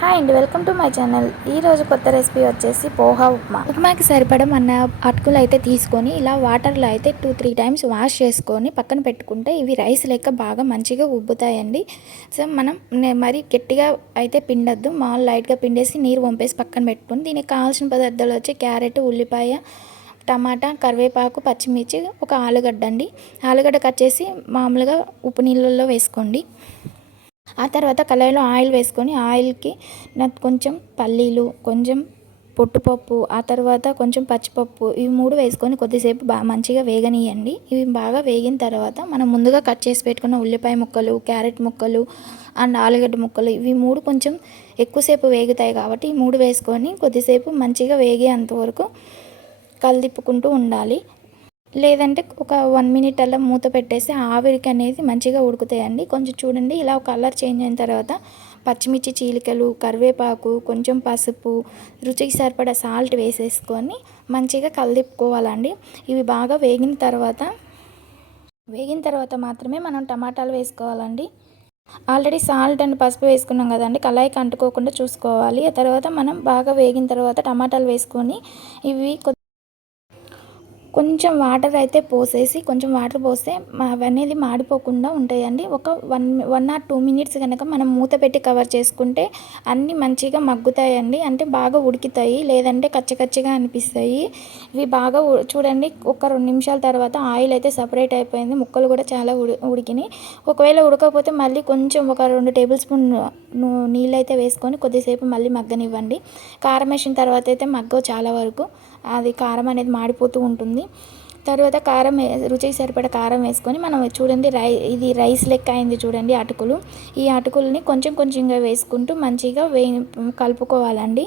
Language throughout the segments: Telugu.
హాయ్ అండి, వెల్కమ్ టు మై ఛానల్. ఈరోజు కొత్త రెసిపీ వచ్చేసి పోహా ఉప్మా. ఉప్మాకి సరిపడా మన అటుకులు అయితే తీసుకొని ఇలా వాటర్లో అయితే 2-3 టైమ్స్ వాష్ చేసుకొని పక్కన పెట్టుకుంటే ఇవి రైస్ లెక్క బాగా మంచిగా ఉబ్బుతాయండి. సో మనం మరీ గట్టిగా అయితే పిండద్దు, మామూలు లైట్గా పిండేసి నీరు వంపేసి పక్కన పెట్టుకొని దీనికి కావాల్సిన పదార్థాలు వచ్చి క్యారెట్, ఉల్లిపాయ, టమాటా, కరివేపాకు, పచ్చిమిర్చి, ఒక ఆలుగడ్డ అండి. ఆలుగడ్డ కట్ చేసి మామూలుగా ఉప్పు నీళ్ళల్లో వేసుకోండి. ఆ తర్వాత కళాయిలో ఆయిల్ వేసుకొని ఆయిల్కి కొంచెం పల్లీలు, కొంచెం పొట్టుపప్పు, ఆ తర్వాత కొంచెం పచ్చిపప్పు, ఇవి 3 వేసుకొని కొద్దిసేపు మంచిగా వేగనీయండి. ఇవి బాగా వేగిన తర్వాత మనం ముందుగా కట్ చేసి పెట్టుకున్న ఉల్లిపాయ ముక్కలు, క్యారెట్ ముక్కలు అండ్ ఆలుగడ్డ ముక్కలు, ఇవి 3 కొంచెం ఎక్కువసేపు వేగుతాయి కాబట్టి ఈ 3 వేసుకొని కొద్దిసేపు మంచిగా వేగేంతవరకు కలిదిప్పుకుంటూ ఉండాలి. లేదంటే ఒక 1 మినిట్ అలా మూత పెట్టేసి ఆవిరికి అనేది మంచిగా ఉడుకుతాయండి. కొంచెం చూడండి, ఇలా కలర్ చేంజ్ అయిన తర్వాత పచ్చిమిర్చి చీలికలు, కరివేపాకు, కొంచెం పసుపు, రుచికి సరిపడా సాల్ట్ వేసేసుకొని మంచిగా కలిదిప్పుకోవాలండి. ఇవి బాగా వేగిన తర్వాత మాత్రమే మనం టమాటాలు వేసుకోవాలండి. ఆల్రెడీ సాల్ట్ అండ్ పసుపు వేసుకున్నాం కదండి, కళాయికి అంటుకోకుండా చూసుకోవాలి. ఆ తర్వాత మనం బాగా వేగిన తర్వాత టమాటాలు వేసుకొని ఇవి కొంచెం వాటర్ అయితే పోసేసి, కొంచెం వాటర్ పోస్తే అవనేది మాడిపోకుండా ఉంటాయండి. ఒక 1 ఆర్ 2 మినిట్స్ కనుక మనం మూత పెట్టి కవర్ చేసుకుంటే అన్నీ మంచిగా మగ్గుతాయండి, అంటే బాగా ఉడుకుతాయి. లేదంటే కచ్చకచ్చిగా అనిపిస్తాయి. ఇవి బాగా చూడండి, ఒక 2 నిమిషాల తర్వాత ఆయిల్ అయితే సపరేట్ అయిపోయింది. ముక్కలు కూడా చాలా ఉడికినాయి. ఒకవేళ ఉడకపోతే మళ్ళీ కొంచెం ఒక 2 టేబుల్ స్పూన్ నీళ్ళు అయితే వేసుకొని కొద్దిసేపు మళ్ళీ మగ్గనివ్వండి. కారం వేసిన తర్వాత అయితే మగ్గవు చాలా వరకు, అది కారం అనేది మాడిపోతూ ఉంటుంది. తర్వాత రుచికి సరిపడా కారం వేసుకొని మనం చూడండి, ఇది రైస్ లెక్క అయింది చూడండి అటుకులు. ఈ అటుకుల్ని కొంచెం కొంచెంగా వేసుకుంటూ మంచిగా కలుపుకోవాలండి.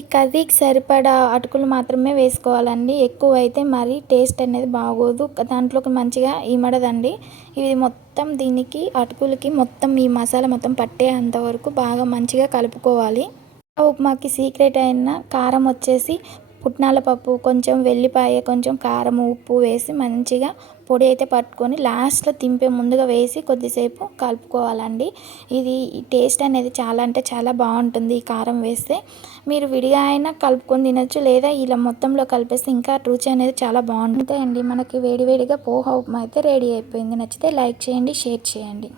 ఈ కర్రీకి సరిపడా అటుకులు మాత్రమే వేసుకోవాలండి. ఎక్కువ అయితే మరి టేస్ట్ అనేది బాగోదు, దాంట్లోకి మంచిగా ఇమడదండి. ఇది మొత్తం దీనికి అటుకులకి మొత్తం ఈ మసాలా మొత్తం పట్టేంతవరకు బాగా మంచిగా కలుపుకోవాలి. ఉప్మాకి సీక్రెట్ అయిన కారం వచ్చేసి పుట్నాల పప్పు, కొంచెం వెల్లిపాయ, కొంచెం కారం, ఉప్పు వేసి మంచిగా పొడి అయితే పట్టుకొని లాస్ట్లో దింపే ముందుగా వేసి కొద్దిసేపు కలుపుకోవాలండి. ఇది టేస్ట్ అనేది చాలా అంటే చాలా బాగుంటుంది ఈ కారం వేస్తే. మీరు విడిగా అయినా కలుపుకొని తినచ్చు, లేదా ఇలా మొత్తంలో కలిపేస్తే ఇంకా రుచి అనేది చాలా బాగుంటుంది అండి. మనకి వేడివేడిగా పోహా ఉప్మా అయితే రెడీ అయిపోయింది. నచ్చితే లైక్ చేయండి, షేర్ చేయండి.